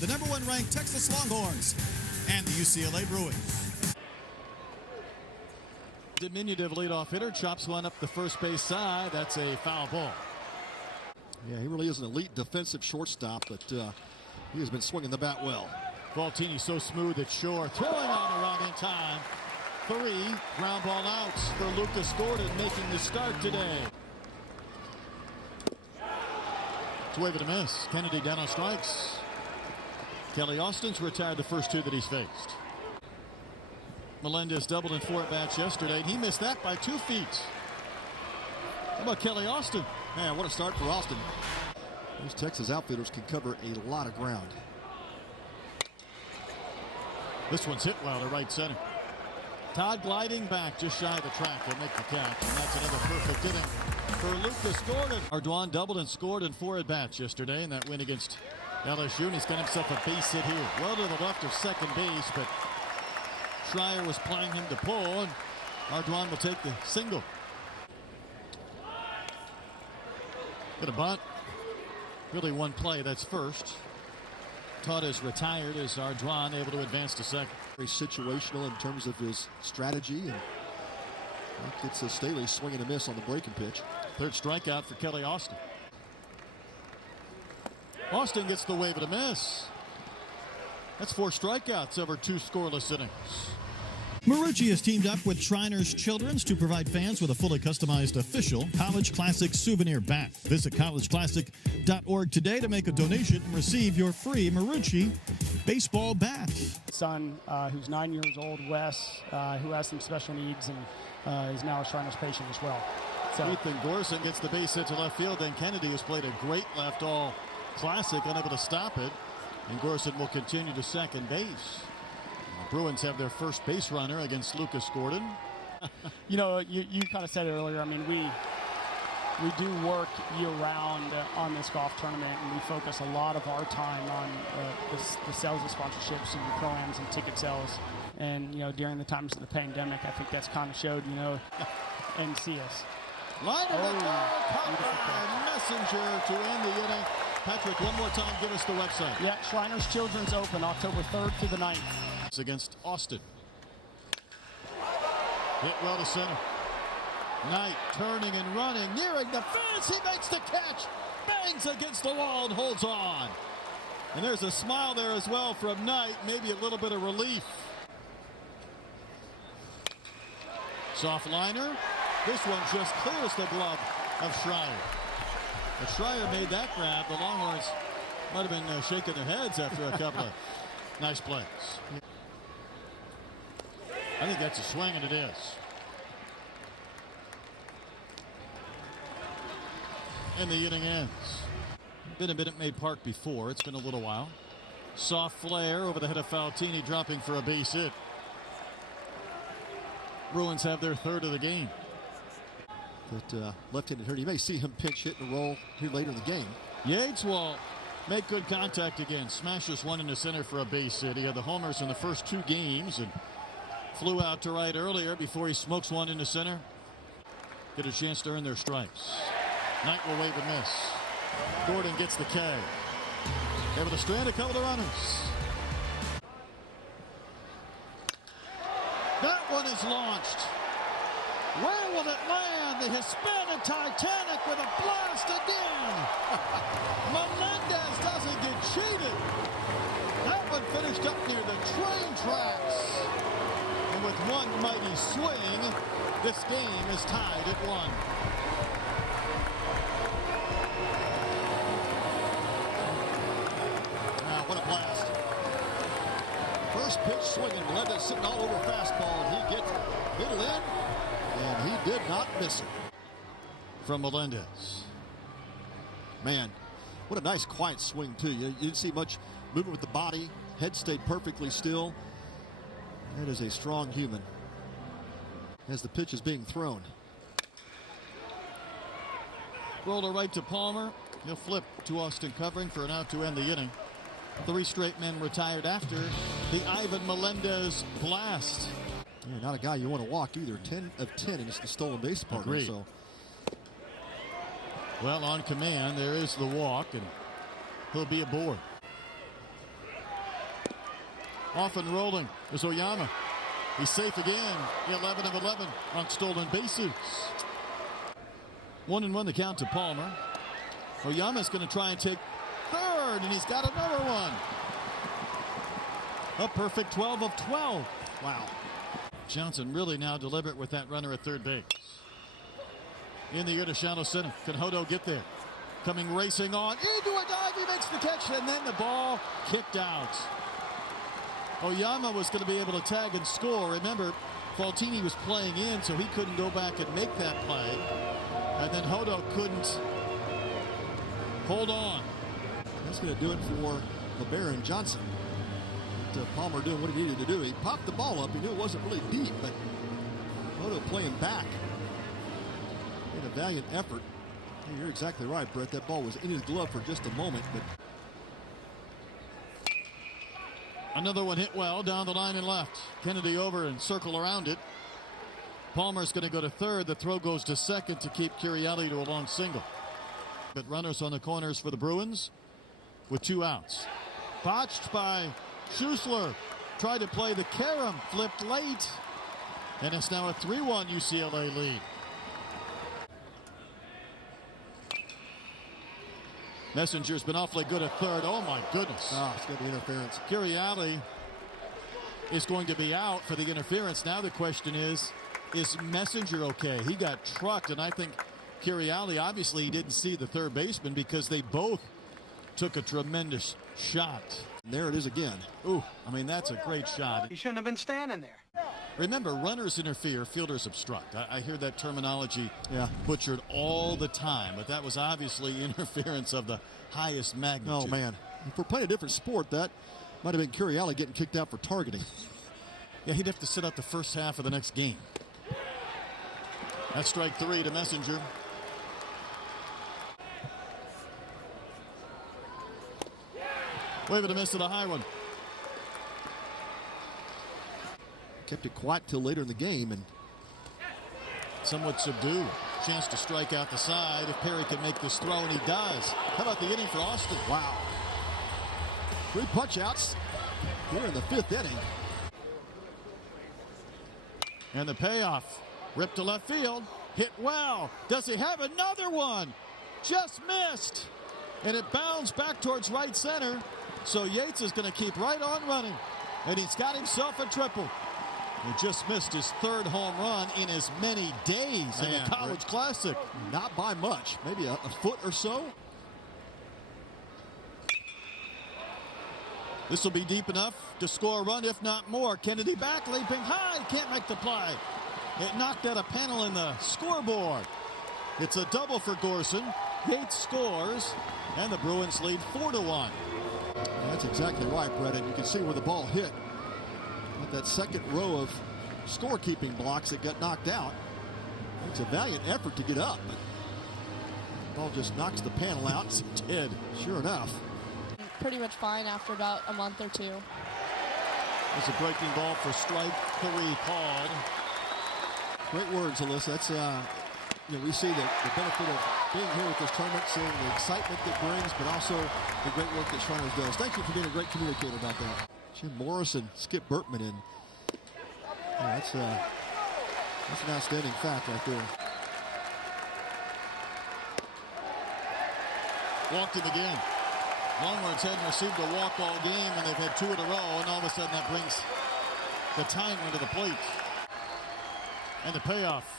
the #1 ranked Texas Longhorns and the UCLA Bruins. Diminutive leadoff hitter chops one up the first base side. That's a foul ball. Yeah, he really is an elite defensive shortstop, but he has been swinging the bat well. Valtini so smooth at short, throwing on around in time. 3 ground ball outs for Lucas Gordon making the start today. Swing and a miss. Kennedy down on strikes. Kelly Austin's retired the first 2 that he's faced. Melendez doubled in 4 at-bats yesterday, and he missed that by 2 feet. How about Kelly Austin? Man, what a start for Austin. Those Texas outfielders can cover a lot of ground. This one's hit well to right center. Todd gliding back just shy of the track to make the catch, and that's another perfect inning for Lucas Gordon. Ardoin doubled and scored in 4 at-bats yesterday in that win against LSU, and he's got himself a base hit here. Well to the left of second base, but Schreier was playing him to pull, and Ardoin will take the single. Got a bunt. Really one play, that's first. Todd is retired as Ardoin able to advance to second. Very situational in terms of his strategy, and gets Staley swinging a miss on the breaking pitch. 3rd strikeout for Kelly Austin. Austin gets the wave and a miss. That's 4 strikeouts over 2 scoreless innings. Marucci has teamed up with Shriners Children's to provide fans with a fully customized official College Classic souvenir bat. Visit collegeclassic.org today to make a donation and receive your free Marucci baseball bat. Son, who's 9 years old, Wes, who has some special needs and is now a Shriners patient as well. So Ethan Gorson gets the base hit to left field. Then Kennedy, who's played a great left all classic, unable to stop it. And Gorson will continue to second base. The Bruins have their first base runner against Lucas Gordon. you know, you kind of said it earlier. I mean, we do work year-round on this golf tournament, and we focus a lot of our time on the sales of sponsorships and pro-ams and ticket sales. And, you know, during the times of the pandemic, I think that's kind of showed, you know, and see us. Line of the goal, Messenger to end the inning. Patrick, one more time, give us the website. Yeah, Shriners Children's Open, October 3rd through the 9th. It's against Austin. Hit well to center. Knight turning and running, nearing the fence. He makes the catch. Bangs against the wall and holds on. And there's a smile there as well from Knight. Maybe a little bit of relief. Soft liner. This one just clears the glove of Schreier. But Schreier made that grab. The Longhorns might have been shaking their heads after a couple of nice plays. I think that's a swing, and it is. And the inning ends. Been a Minute Maid Park before. It's been a little while. Soft flare over the head of Valtini, dropping for a base hit. Bruins have their 3rd of the game. That left-handed hitter, you may see him pinch hit and roll here later in the game. Yates will make good contact again. Smashes one into center for a base hit. He had the homers in the first 2 games and flew out to right earlier before he smokes one into center. Get a chance to earn their stripes. Knight will wave a miss. Gordon gets the K. Able to strand a couple of runners. That one is launched. Where will it land? The Hispanic Titanic with a blast again. Melendez doesn't get cheated. That one finished up near the train tracks. And with one mighty swing, this game is tied at 1. What a blast. First pitch swinging. Melendez sitting all over fastball. He hit it in, and he did not miss it. From Melendez. Man, what a nice quiet swing, too. You didn't see much movement with the body. Head stayed perfectly still. That is a strong human as the pitch is being thrown. Roller right to Palmer. He'll flip to Austin covering for an out to end the inning. 3 straight men retired after the Ivan Melendez blast. Yeah, not a guy you want to walk either. 10 of 10 and it's the stolen base partner. Agreed. So. Well, on command, there is the walk, and he'll be aboard. Off and rolling is Oyama. He's safe again. 11 of 11 on stolen bases. 1-1 the count to Palmer. Oyama's going to try and take third, and he's got another one. A perfect 12 of 12. Wow. Johnson really now deliberate with that runner at third base. In the air to shallow center. Can Hodo get there? Coming racing on. Into a dive. He makes the catch, and then the ball kicked out. Oyama was going to be able to tag and score. Remember, Faltini was playing in, so he couldn't go back and make that play. And then Hodo couldn't hold on. That's going to do it for LeBaron and Johnson. Palmer doing what he needed to do. He popped the ball up. He knew it wasn't really deep, but Hodo playing back. Made a valiant effort. Hey, you're exactly right, Brett. That ball was in his glove for just a moment, but another one hit well down the line and left. Kennedy over and circle around it. Palmer's going to go to third. The throw goes to second to keep Curielli to a long single. But runners on the corners for the Bruins with 2 outs. Botched by Schussler. Tried to play the carom, flipped late. And it's now a 3-1 UCLA lead. Messenger's been awfully good at third. Oh my goodness. it's going to be interference. Curielli is going to be out for the interference. Now the question is Messenger okay? He got trucked, and I think Curielli, obviously he didn't see the third baseman because they both took a tremendous shot. And there it is again. Ooh, I mean, that's a great shot. He shouldn't have been standing there. Remember, runners interfere, fielders obstruct. I hear that terminology butchered all the time, but that was obviously interference of the highest magnitude. Oh, man. If we're playing a different sport, that might have been Curielli getting kicked out for targeting. Yeah, he'd have to sit out the first half of the next game. That's strike 3 to Messenger. Wave it a miss to the high one. Kept it quiet till later in the game and somewhat subdued. Chance to strike out the side if Perry can make this throw, and he does. How about the inning for Austin? Wow. 3 punch outs here in the 5th inning. And the payoff. Ripped to left field. Hit well. Does he have another one? Just missed. And it bounds back towards right center. So Yates is going to keep right on running. And he's got himself a triple. He just missed his 3rd home run in as many days in the College Classic. Not by much. Maybe a foot or so. This will be deep enough to score a run, if not more. Kennedy back, leaping high. Can't make the play. It knocked out a panel in the scoreboard. It's a double for Gorson. Yates scores, and the Bruins lead 4-1. That's exactly right, Brett. And you can see where the ball hit. With that second row of scorekeeping blocks that got knocked out. It's a valiant effort to get up. But the ball just knocks the panel out. It did. Sure enough. Pretty much fine after about a month or 2. It's a breaking ball for strike 3 called. Great words, Alyssa. That's we see the benefit of being here with this tournament, seeing the excitement that brings, but also the great work that Shriners does. Thank you for being a great communicator about that. Jim Morris and Skip Burtman in. That's an outstanding fact right there. Walked him again. Longwords hadn't received a walk all game, and they've had 2 in a row, and all of a sudden that brings the timer to the plate. And the payoff.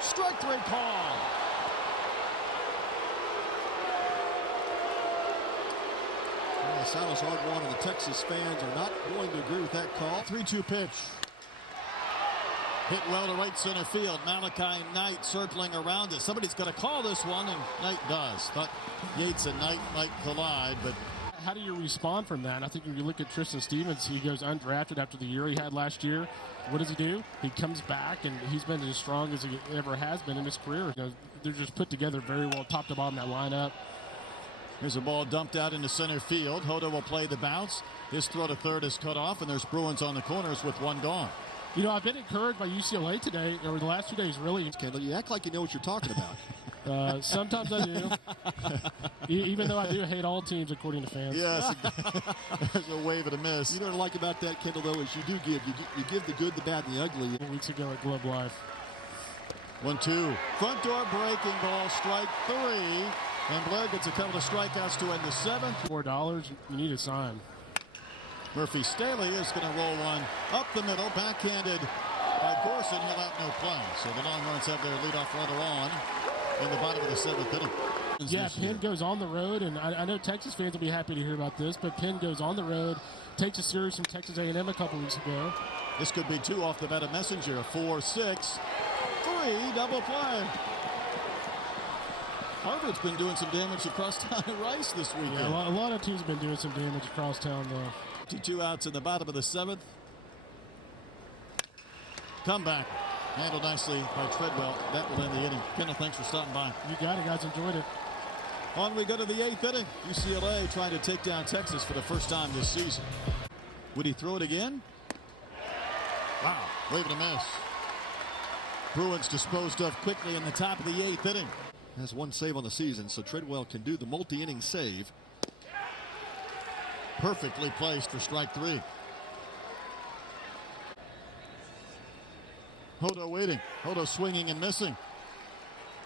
Strike 3 call. The Silas Hardwan and the Texas fans are not going to agree with that call. 3-2 pitch. Hit well to right center field. Malachi Knight circling around it. Somebody's going to call this one, and Knight does. Thought Yates and Knight might collide, but how do you respond from that? And I think when you look at Tristan Stevens, he goes undrafted after the year he had last year. What does he do? He comes back, and he's been as strong as he ever has been in his career. They're just put together very well, top to bottom, that lineup. Here's a ball dumped out into center field. Hodo will play the bounce. His throw to third is cut off, and there's Bruins on the corners with 1 gone. I've been encouraged by UCLA today, over the last 2 days, really. Kendall, you act like you know what you're talking about. Sometimes I do. Even though I do hate all teams according to fans. Yes. There's a wave and a miss. You know what I like about that, Kendall, though, is you give the good, the bad, and the ugly. Weeks ago at Globe Life. 1-2. Front door breaking ball, strike 3. And Blair gets a couple of strikeouts to end the 7th. $4, you need a sign. Murphy Staley is going to roll one up the middle, backhanded by Gorson. He'll have no play. So the Longhorns have their leadoff runner on in the bottom of the 7th inning. Yeah, Penn goes on the road, and I know Texas fans will be happy to hear about this, but Penn goes on the road, takes a series from Texas A&M a couple weeks ago. This could be 2 off the bat of Messenger. 4-6, 3, double play. Harvard's been doing some damage across town at Rice this weekend. Yeah, a lot of teams have been doing some damage across town, though. 52 outs in the bottom of the 7th. Comeback. Handled nicely by Treadwell. That will end the inning. Kendall, thanks for stopping by. You got it, guys. Enjoyed it. On we go to the 8th inning. UCLA trying to take down Texas for the first time this season. Would he throw it again? Wow. Wave and a miss. Bruins disposed of quickly in the top of the 8th inning. Has 1 save on the season, so Treadwell can do the multi-inning save. Perfectly placed for strike 3. Hodo waiting. Hodo swinging and missing.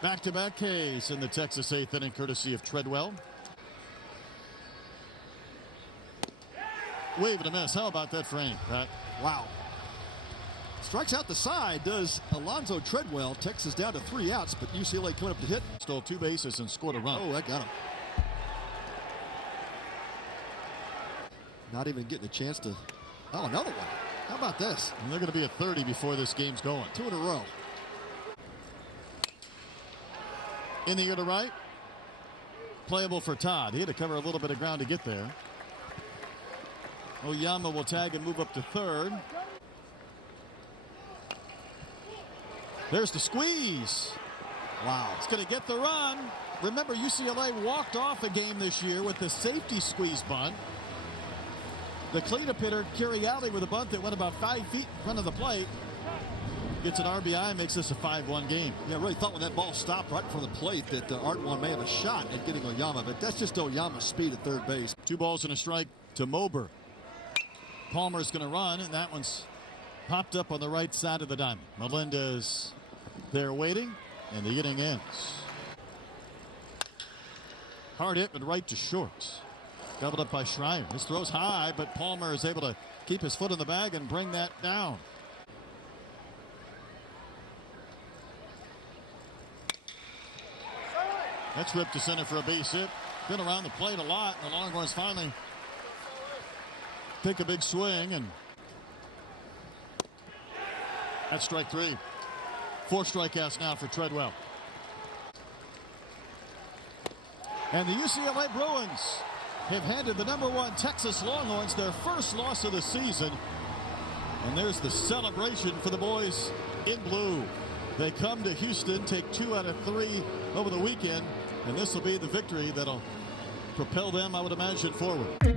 Back-to-back Ks in the Texas 8th inning, courtesy of Treadwell. Wave and a miss. How about that frame, Pat? Wow. Strikes out the side, does Alonzo Treadwell. Texas down to 3 outs, but UCLA coming up to hit. Stole 2 bases and scored a run. Oh, that got him. Not even getting a chance to... Oh, another one. How about this? And they're going to be at 30 before this game's going. 2 in a row. In the air to right. Playable for Todd. He had to cover a little bit of ground to get there. Oyama will tag and move up to 3rd. There's the squeeze. Wow. It's going to get the run. Remember, UCLA walked off a game this year with the safety squeeze bunt. The cleanup hitter, Curiali, with a bunt that went about 5 feet in front of the plate. Gets an RBI, makes this a 5-1 game. Yeah, I really thought when that ball stopped right in front of the plate that Artwan may have a shot at getting Oyama, but that's just Oyama's speed at 3rd base. 2 balls and a strike to Mober. Palmer's going to run, and that one's popped up on the right side of the diamond. Melendez there waiting, and the inning ends. Hard hit, but right to short. Doubled up by Schreier. This throw's high, but Palmer is able to keep his foot in the bag and bring that down. That's ripped to center for a base hit. Been around the plate a lot, and the Longhorns finally take a big swing, and that's strike 3. 4 strikeouts now for Treadwell. And the UCLA Bruins have handed the #1 Texas Longhorns their first loss of the season. And there's the celebration for the boys in blue. They come to Houston, take 2 out of 3 over the weekend, and this will be the victory that'll propel them, I would imagine, forward.